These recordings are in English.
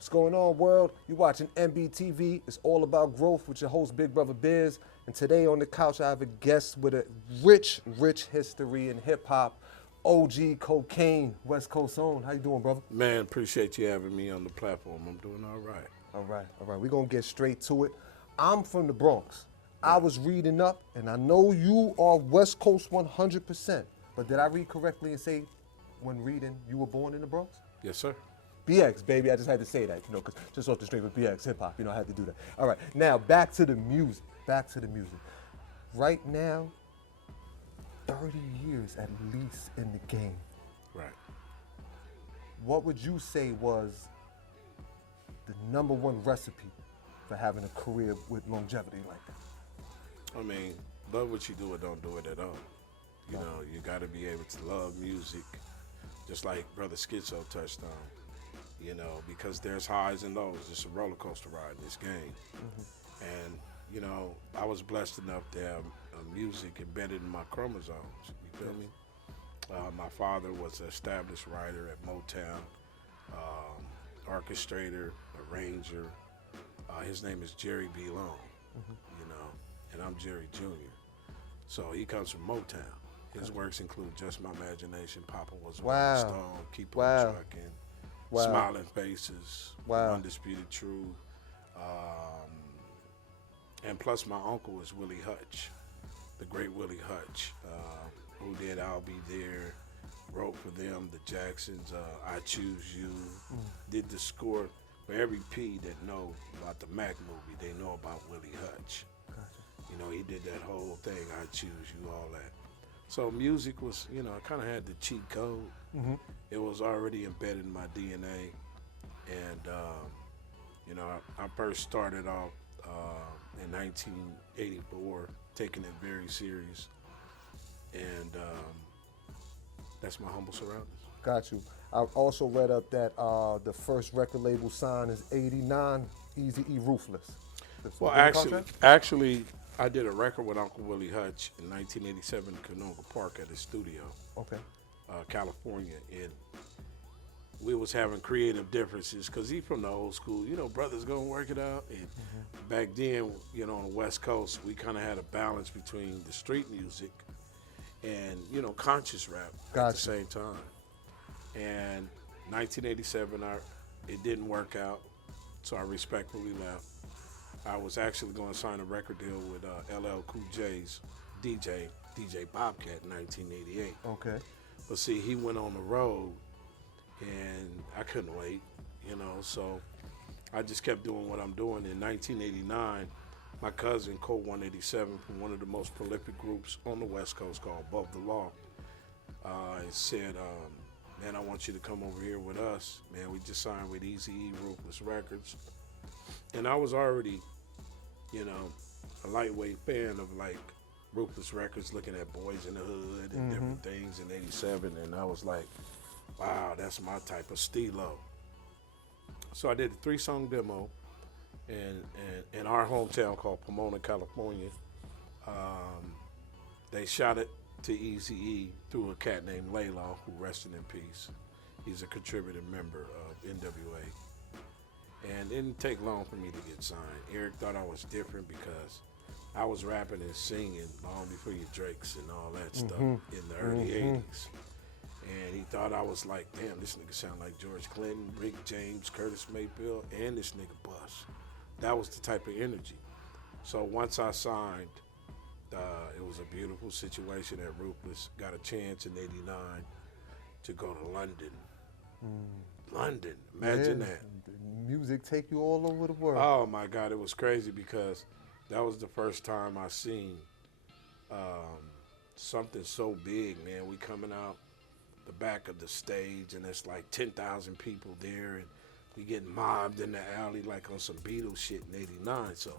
What's going on, world? You watching MBTV. It's all about growth with your host, Big Brother Biz. And today on the couch, I have a guest with a rich history in hip-hop. OG Kokane, West Coast own. How you doing, brother? Man, appreciate you having me on the platform. I'm doing all right. All right. We're going to get straight to it. I'm from the Bronx. Right. I was reading up, and I know you are West Coast 100%. But did I read correctly and say, when reading, you were born in the Bronx? Yes, sir. BX, baby, I just had to say that, because just off the street with BX, hip-hop, I had to do that. All right, now back to the music. Right now, 30 years at least in the game. Right. What would you say was the #1 recipe for having a career with longevity like that? I mean, love what you do or don't do it at all. You know, you got to be able to love music, just like Brother Skitso touched on. Because there's highs and lows. It's a roller coaster ride in this game. Mm-hmm. And, I was blessed enough to have music embedded in my chromosomes. You feel me? My father was an established writer at Motown, orchestrator, arranger. His name is Jerry B. Long, and I'm Jerry Jr. So he comes from Motown. His works include Just My Imagination, Papa Was a Rolling Stone, Keep on Trucking. Smiling Faces, Undisputed Truth, and plus my uncle was Willie Hutch, the great Willie Hutch, who did I'll Be There, wrote for them, the Jacksons, I Choose You, did the score for every P that know about the Mac movie, they know about Willie Hutch. Gotcha. He did that whole thing, I Choose You, all that. So music was, I kind of had the cheat code. Mm-hmm. It was already embedded in my DNA. And, I first started off in 1984, taking it very serious. And that's my humble surroundings. Got you. I also read up that the first record label signed is 89, Eazy-E Ruthless. Well, actually, I did a record with Uncle Willie Hutch in 1987 in Canoga Park at his studio, California, and we was having creative differences because he from the old school, brothers gonna work it out. And back then, on the West Coast, we kind of had a balance between the street music and, conscious rap at the same time. And 1987, it didn't work out, so I respectfully left. I was actually going to sign a record deal with LL Cool J's DJ Bobcat in 1988. Okay. But see, he went on the road, and I couldn't wait, so I just kept doing what I'm doing. In 1989, my cousin, Cole 187, from one of the most prolific groups on the West Coast called Above the Law, said, man, I want you to come over here with us. Man, we just signed with Eazy-E Ruthless Records. And I was already, a lightweight fan of Ruthless Records, looking at Boys in the Hood and different things in '87, and I was like, wow, that's my type of stilo. So I did a 3-song demo in our hometown called Pomona, California. They shot it to Eazy-E through a cat named Laylaw, who rested in peace. He's a contributing member of NWA. And it didn't take long for me to get signed. Eric thought I was different because I was rapping and singing long before your Drakes and all that stuff in the early 80s. And he thought I was like, damn, this nigga sound like George Clinton, Rick James, Curtis Mayfield, and this nigga Bus. That was the type of energy. So once I signed, it was a beautiful situation at Ruthless. Got a chance in '89 to go to London. London, imagine that. Music take you all over the world. Oh my God, it was crazy because that was the first time I seen something so big, man. We coming out the back of the stage and it's like 10,000 people there, and we getting mobbed in the alley like on some Beatles shit in '89. So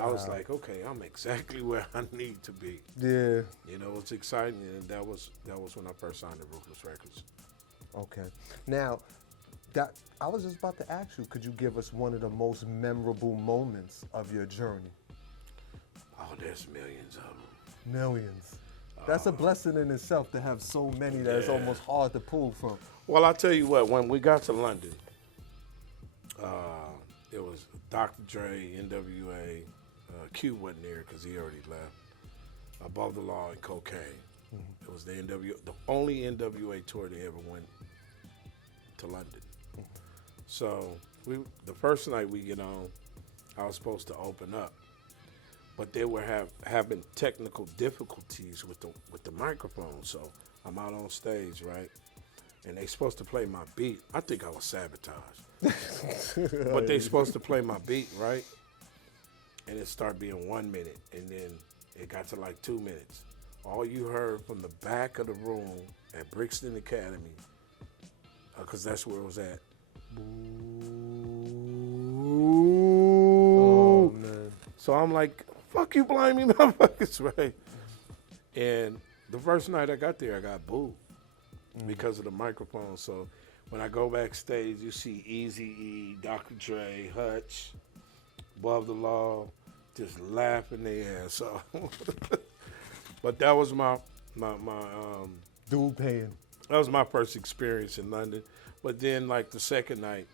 I was like, okay, I'm exactly where I need to be. Yeah. It's exciting, and that was when I first signed to Ruthless Records. Okay. Now, I was just about to ask you, could you give us one of the most memorable moments of your journey? Oh, there's millions of them. Millions. That's a blessing in itself to have so many that it's almost hard to pull from. Well, I'll tell you what, when we got to London, It was Dr. Dre, NWA, Q wasn't there because he already left. Above the Law and Kokane. It was the only NWA tour they ever went to London. So the first night we get on, I was supposed to open up, but they were having technical difficulties with the microphone. So I'm out on stage, right, and they supposed to play my beat. I think I was sabotaged, but they supposed to play my beat, right, and it started being 1 minute, and then it got to like 2 minutes. All you heard from the back of the room at Brixton Academy, because that's where it was at. Oh, man. So I'm like, fuck you, blind me motherfuckers, right? And the first night I got there, I got booed because of the microphone. So when I go backstage, you see Eazy-E, Dr. Dre, Hutch, Above the Law, just laughing their ass off. But that was my dude paying. That was my first experience in London. But then, like the second night,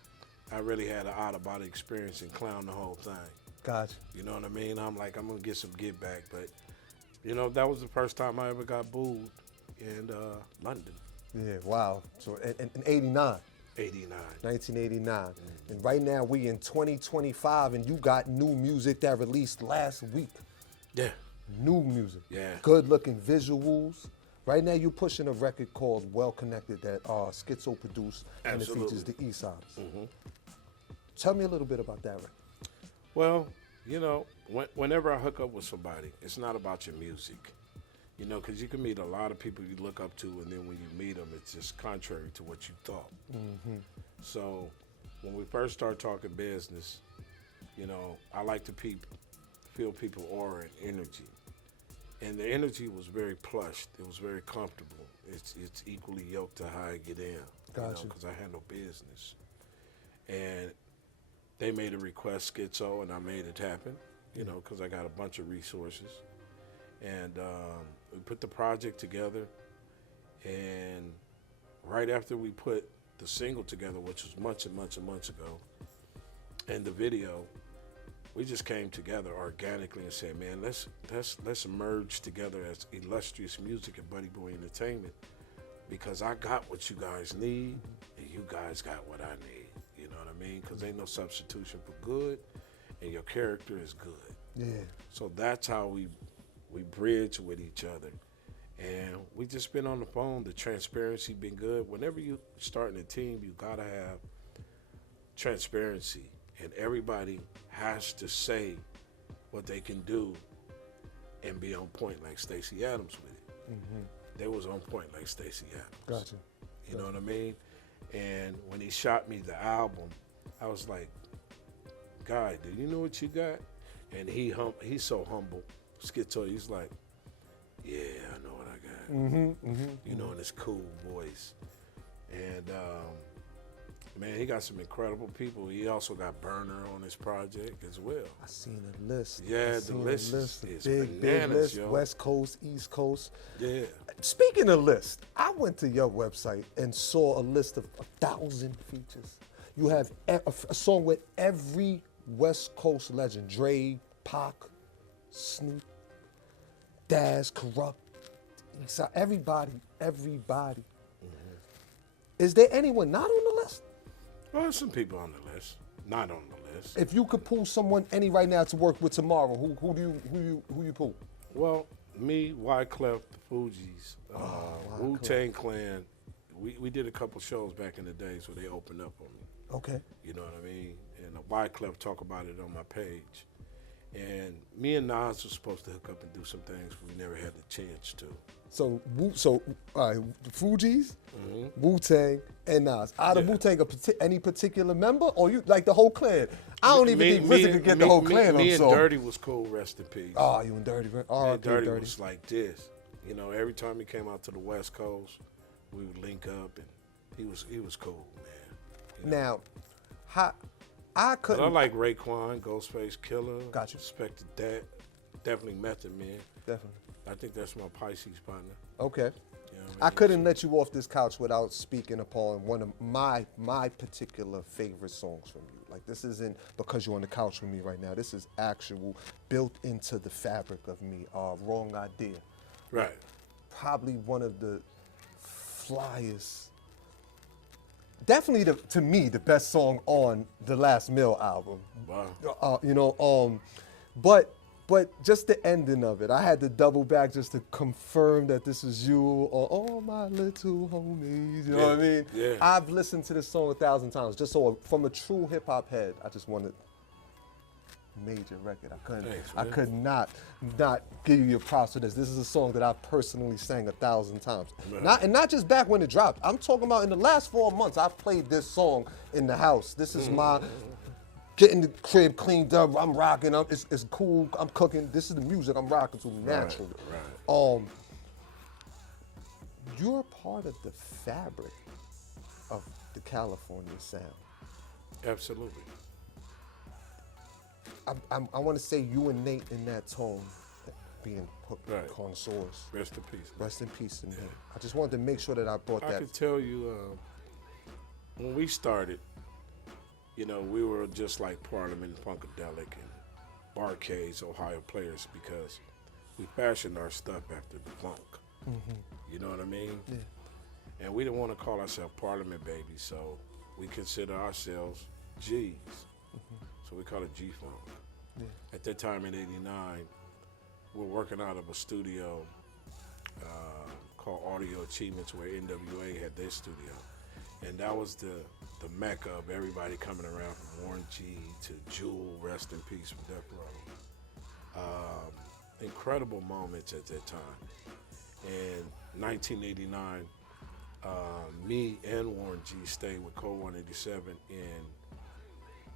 I really had an out-of-body experience and clowned the whole thing. Gotcha. You know what I mean? I'm like, I'm gonna get some get back. But you know, that was the first time I ever got booed in London. Yeah. Wow. So in 89. 89. 1989. And right now we in 2025, and you got new music that released last week. Yeah. New music. Yeah. Good looking visuals. Right now you're pushing a record called Well Connected that Skitso produced. Absolutely. And it features the East-Sides. Tell me a little bit about that record. Well, you know, whenever I hook up with somebody, it's not about your music. You know, because you can meet a lot of people you look up to, and then when you meet them, it's just contrary to what you thought. So when we first start talking business, you know, I like to feel people's aura and energy. And the energy was very plush. It was very comfortable. It's equally yoked to how I get in. Gotcha. Because I handle business. And they made a request, Skitso, and I made it happen, you know, because I got a bunch of resources. And we put the project together. And right after we put the single together, which was months and months and months ago, and the video, we just came together organically and said, man, let's merge together as Illustrious Music and Buddy Boy Entertainment, because I got what you guys need and you guys got what I need. You know what I mean? Because ain't no substitution for good, and your character is good. Yeah. So that's how we bridge with each other. And we just been on the phone. The transparency been good. Whenever you starting a team, you gotta have transparency. And everybody has to say what they can do and be on point like Stacey Adams with it. They was on point like Stacey Adams. Gotcha. You know what I mean? And when he shot me the album, I was like, "Guy, do you know what you got?" And he's so humble. Skitso, he's like, "Yeah, I know what I got." You know, in his cool voice. And man, he got some incredible people. He also got Burner on his project as well. I seen a list. Yeah, the list is big bananas, list. yo. West Coast, East Coast. Yeah. Speaking of lists, I went to your website and saw a list of 1,000 features. You have a song with every West Coast legend: Dre, Pac, Snoop, Daz, Corrupt, everybody. Is there anyone not on the list? Well, there's some people on the list, not on the list. If you could pull someone any right now to work with tomorrow, who you pull? Well, me, Wyclef, the Fugees, Wu-Tang Clan. We did a couple shows back in the days where they opened up on me. Okay. You know what I mean? And Wyclef talk about it on my page. And me and Nas was supposed to hook up and do some things, but we never had the chance to. So all right, the Fugees, Wu-Tang, and Nas. Out of Wu-Tang, any particular member, or you like the whole clan? I don't even think RZA could get the whole clan on Me and song. Dirty was cool, rest in peace. Oh, you and Dirty, man. And Dirty was like this. You know, every time he came out to the West Coast, we would link up, and he was cool, man. You know? Now, I couldn't. But I like Raekwon, Ghostface Killer. Gotcha. Respected that. Definitely Method Man. Definitely. I think that's my Pisces partner. Okay. You know what I couldn't let you off this couch without speaking upon one of my particular favorite songs from you. Like, this isn't because you're on the couch with me right now. This is actual, built into the fabric of me. Wrong Idea. Right. Probably one of the flyest, definitely to me, the best song on the Last Meal album. Wow. You know, but just the ending of it, I had to double back just to confirm that this is you or all my little homies. You know what I mean? Yeah. I've listened to this song 1,000 times. Just so from a true hip hop head, I just wanted major record. I could not give you your props for this. This is a song that I personally sang 1,000 times. Not just back when it dropped. I'm talking about in the last 4 months. I've played this song in the house. This is my getting the crib cleaned up. I'm rocking. It's cool. I'm cooking. This is the music I'm rocking to naturally. Right. You're part of the fabric of the California sound. Absolutely. I want to say you and Nate in that tone, being connoisseurs. Rest in peace. Rest in peace to Nate. I just wanted to make sure that I brought that. I can tell you, when we started, you know, we were just like Parliament, Funkadelic, and Barcades, Ohio Players, because we fashioned our stuff after the funk. You know what I mean? Yeah. And we didn't want to call ourselves Parliament babies, so we consider ourselves G's. So we call it G-Funk. Yeah. At that time in '89, we were working out of a studio called Audio Achievements, where NWA had their studio. And that was the mecca of everybody coming around, from Warren G to Jewel, rest in peace, from Death Row. Incredible moments at that time. In 1989, me and Warren G stayed with Code 187 in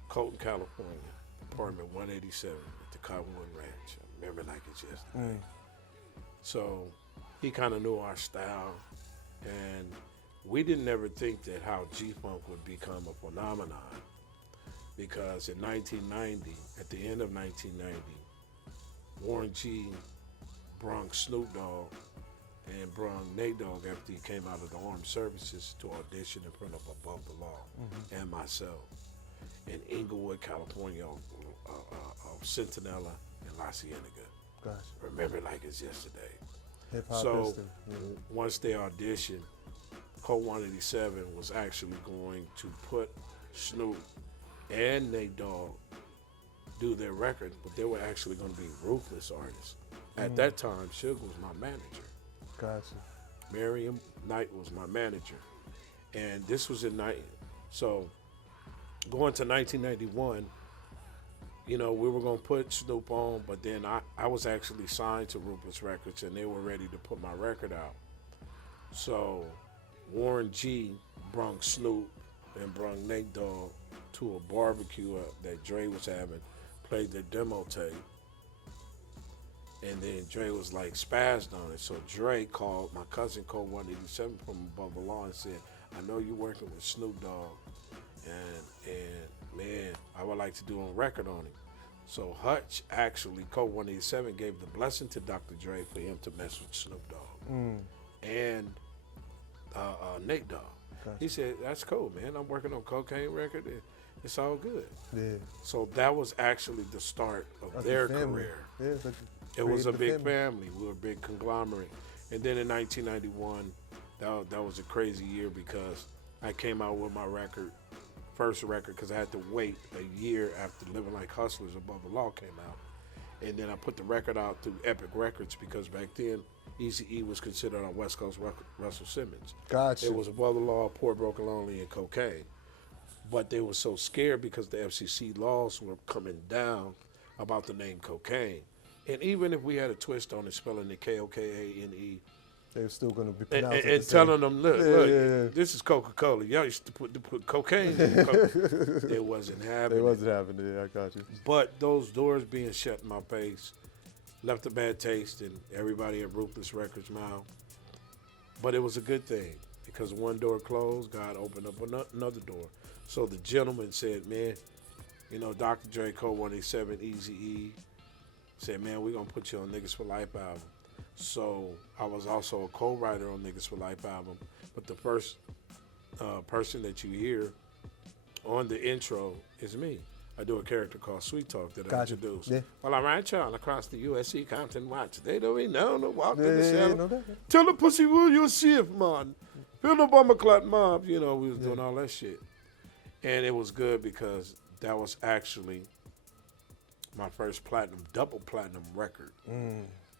Colton, California, apartment 187 at the Cottonwood Ranch. I remember like it's yesterday. So he kind of knew our style, and we didn't ever think that how G-Funk would become a phenomenon, because in 1990, at the end of 1990, Warren G brung Snoop Dogg and brung Nate Dogg after he came out of the armed services to audition in front of Above the Law and myself in Inglewood, California, Centinela and La Cienega. Gotcha. Remember like it's yesterday. Hip-hop So history. once they auditioned, Code 187 was actually going to put Snoop and Nate Dogg do their record, but they were actually going to be Ruthless artists. At that time, Suge was my manager. Gotcha. Miriam Knight was my manager. And this was in so going to 1991, you know, we were going to put Snoop on, but then I was actually signed to Ruthless Records, and they were ready to put my record out. So Warren G brung Snoop and brung Nate Dogg to a barbecue that Dre was having, played their demo tape, and then Dre was like spazzed on it. So Dre called my cousin Code 187 from Above the Law and said, I know you're working with Snoop Dogg, and man, I would like to do a record on him. So Hutch, actually, Code 187 gave the blessing to Dr. Dre for him to mess with Snoop Dogg and Nate Dogg. Gotcha. He said, that's cool, man. I'm working on Kokane record. It's all good. Yeah. So that was actually the start of their career. Yeah, it was a big family. We were a big conglomerate. And then in 1991, that was a crazy year, because I came out with my first record, because I had to wait a year after Living Like Hustlers Above the Law came out. And then I put the record out through Epic Records, because back then Eazy-E was considered on West Coast Russell Simmons. Gotcha. It was Above the Law, Poor, Broken, Lonely, and Kokane. But they were so scared because the FCC laws were coming down about the name Kokane. And even if we had a twist on it, spelling it Kokane, they were still going to be pronounced and telling them, look, this is Coca-Cola. Y'all used to put cocaine in Coca. It wasn't happening. It wasn't happening. Yeah, I got you. But those doors being shut in my face left a bad taste in everybody at Ruthless Records' mouth. But it was a good thing, because one door closed, God opened up another door. So the gentleman said, man, you know, Dr. Dre, Code 187, Eazy-E, said, man, we're going to put you on Niggas for Life album. So I was also a co-writer on Niggas for Life album. But the first person that you hear on the intro is me. I do a character called Sweet Talk that I introduce. Yeah. While I ride y'all across the USC Compton watch, they don't even know no walk in the Yeah, shadow. no doubt. Tell the pussy will you shift, man. Feel the bomber clot mob. You know, we was doing all that shit. And it was good because that was actually my first double platinum record.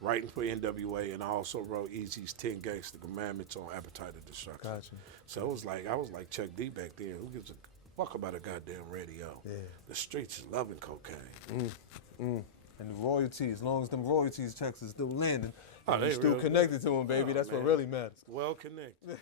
Writing for NWA, and I also wrote Eazy's 10 Gangsta Commandments on Appetite of Destruction. Gotcha. So it was like, I was like Chuck D back then. Who gives a fuck about a goddamn radio? Yeah. The streets is loving cocaine. And the royalties, as long as them royalties checks is still landing, Oh, you're they still real connected to them, baby. Oh, That's man. what really matters. Well connected.